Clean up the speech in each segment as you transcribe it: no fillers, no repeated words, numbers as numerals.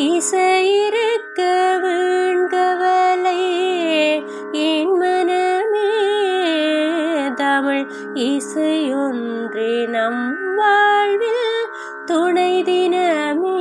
இசையிருக்க வீண்கவலை என் மனமே தமிழ் இசையொன்றே நம் வாழ்வில் துணை தினமே.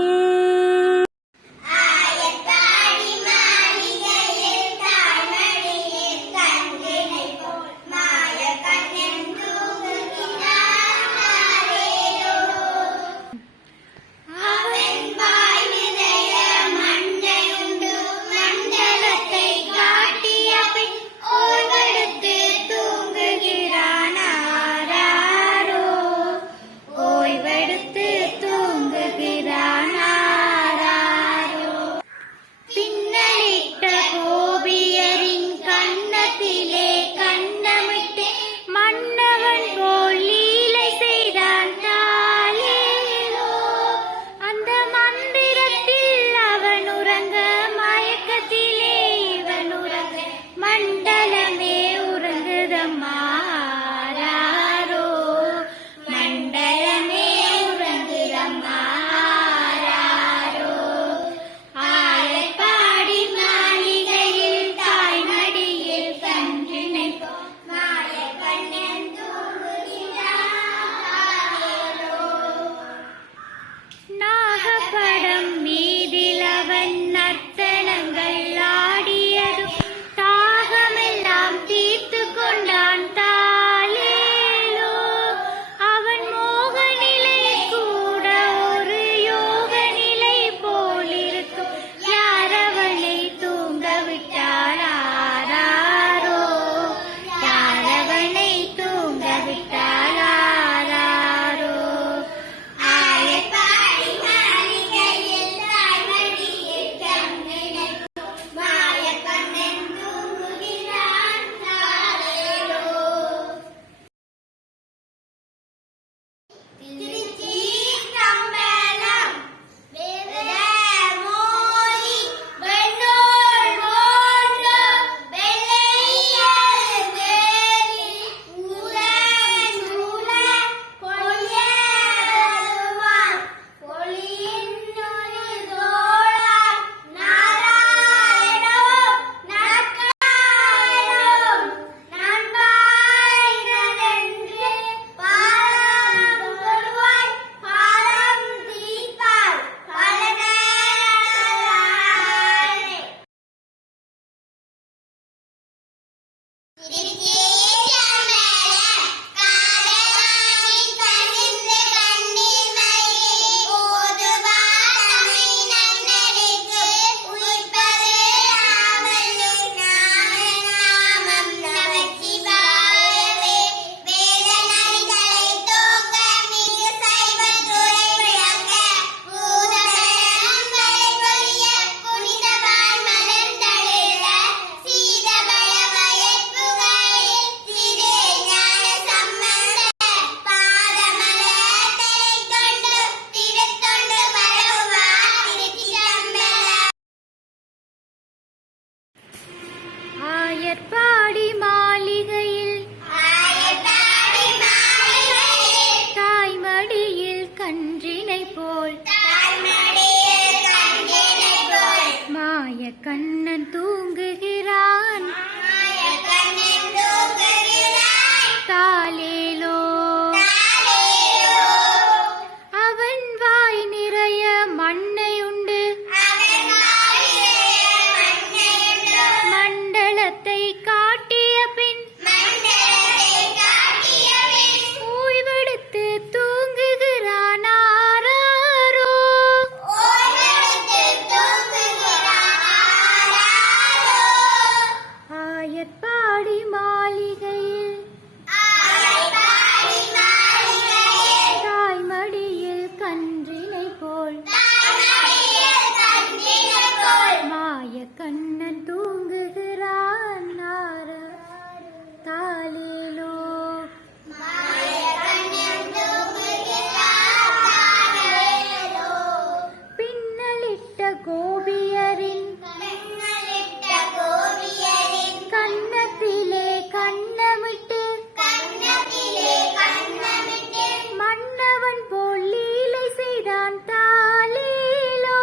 ஆயர்பாடி மாளிகையில் தாய்மடியில் கன்றினை போல் மாய கண்ணன் தூங்குகிறான் தாலேலோ அவன் வாய் நிறைய மண்ணை உண்டு மண்டலத்தை காட்டிய பின் ஓய்வெடுத்து தூங்குகிறான் ஆராரோ. ஆயர்பாடி மாளிகையில் தாய்மடியில் கன்றினை போல் மாய கண்ணன் தூங்குகிறான் தாலேலோ. பின்னலிட்ட கோபியரின் கன்னத்திலே கண்ணமிட்டு மன்னவன் போல் லீலை செய்தான் தாலேலோ.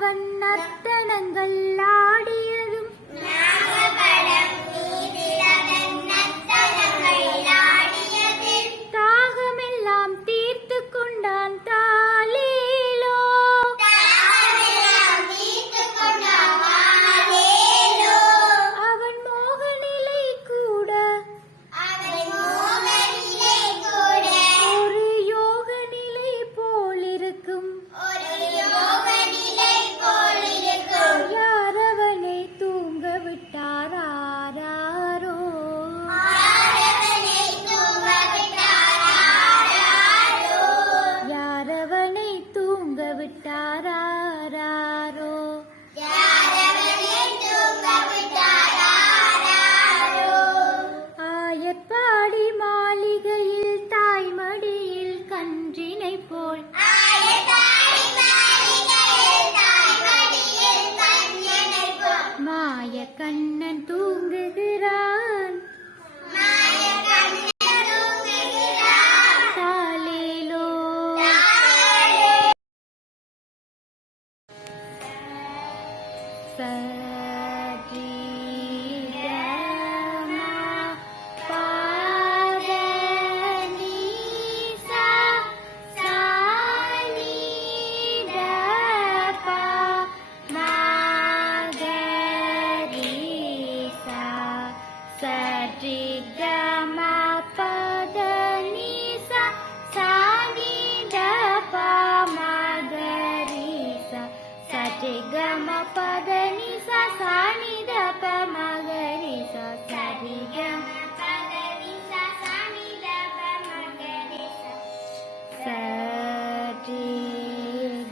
அவன் நர்த்தனங்கள் ஆடியதும் தாகமெல்லாம் தீர்த்து கொண்டான் தாலேலோ. அவன் மோக நிலை கூட ஒரு யோக நிலை போலிருக்கும். யார் அவனை தூங்க விட்டாரோ. யார் அவனை தூங்க விட்டாரோ. ஆயப்பாடி மாளிகையில் தாய்மடியில் கன்றினை போல் மாய கண்ணன் தூங்குகிறான். தாலேலோ. சரி கமா பத நீ சா சா நீ த ப ம க ரி சா. சரி கமா பத நீ சா சா நீ த ப ம க ரி சா. சரி கமா பத நீ சா சா நீ த ப ம க ரி சா. சரி கமா பத நீ சா சா நீ த ப ம க ரி சா. சரி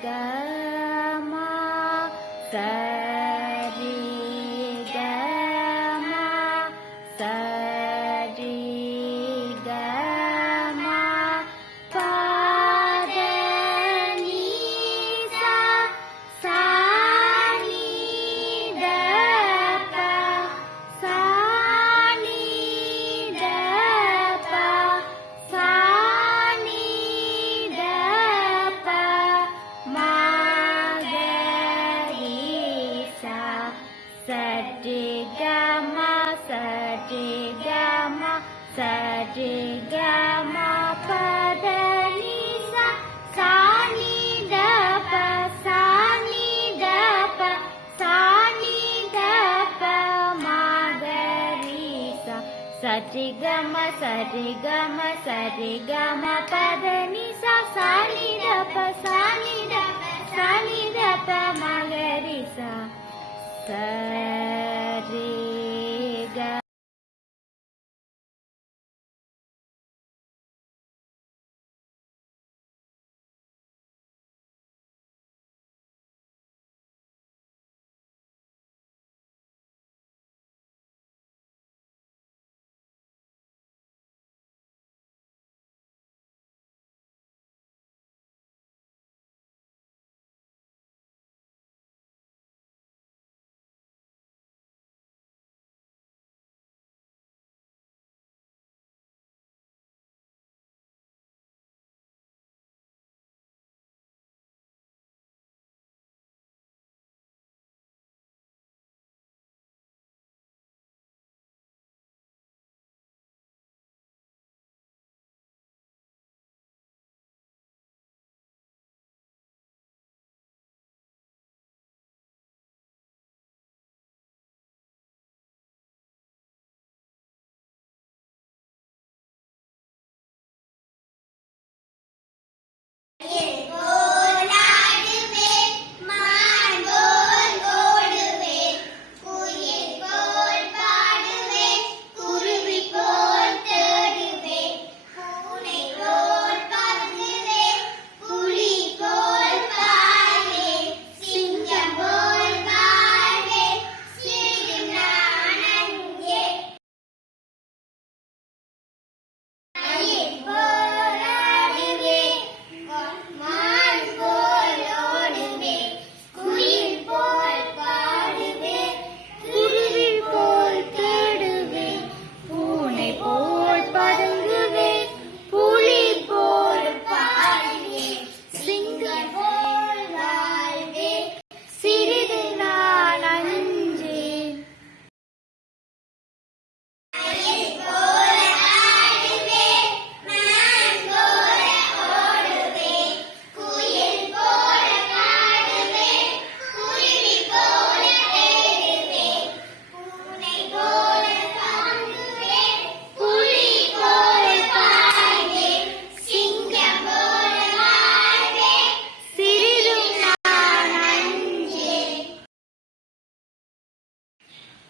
கமா சரி கமா சரி கமா பத நீ சா சா நீ த ப சா நீ த ப சா நீ த ப ம க ரி சா. சரி கமா சரி கமா சரி கமா பத நீ சா சா நீ த ப சா நீ த ப சா நீ த ப ம க ரி சா. சரி கமா சரி கமா சரி கமா பத நீ சா சா நீ த ப சா நீ த ப சா நீ த ப ம க ரி சா. சரி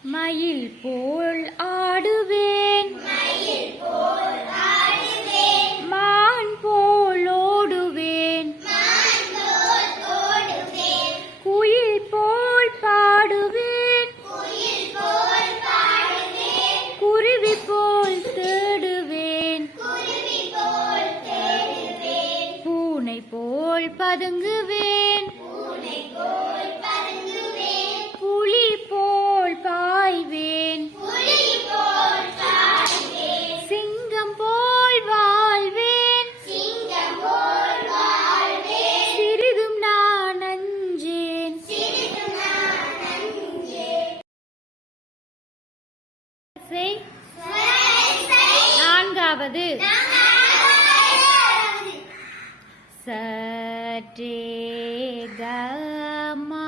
மயில் போல் ஆடுவேன் மான் போல் ஓடுவேன் குயில் போல் பாடுவேன் குருவி போல் தேடுவேன் பூனை போல் பதுங்குவேன் புலி போல் பாய்வேன் சிங்கம் போல் வாழ்வேன் சிறிதும் நான் அஞ்சேன் நான்காவது சற்றே கமா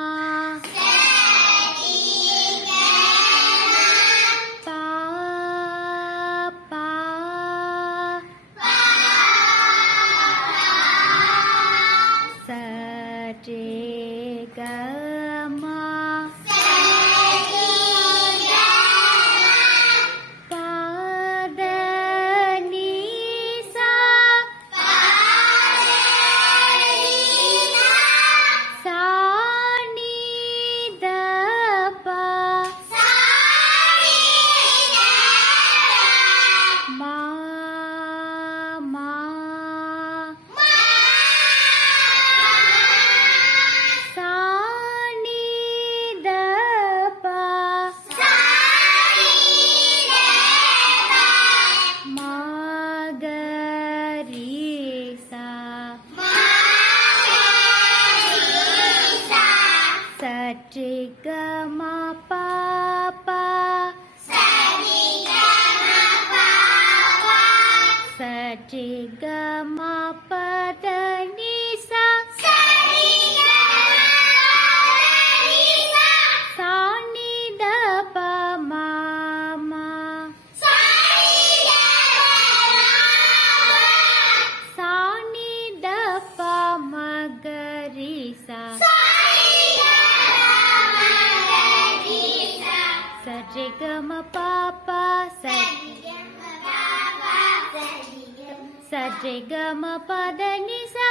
சற்றே கம பத நிசா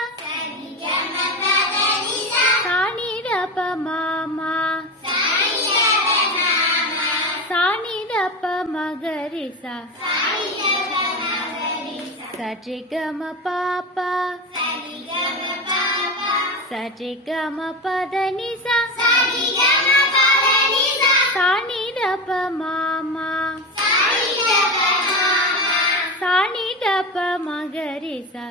சாணி ரப மாமா சாணி ரப மகரிசா சற்றே கம பாப்பா சற்றே கம பத நிசா சாணி ரப மாமா சாணி ரப மகரிசா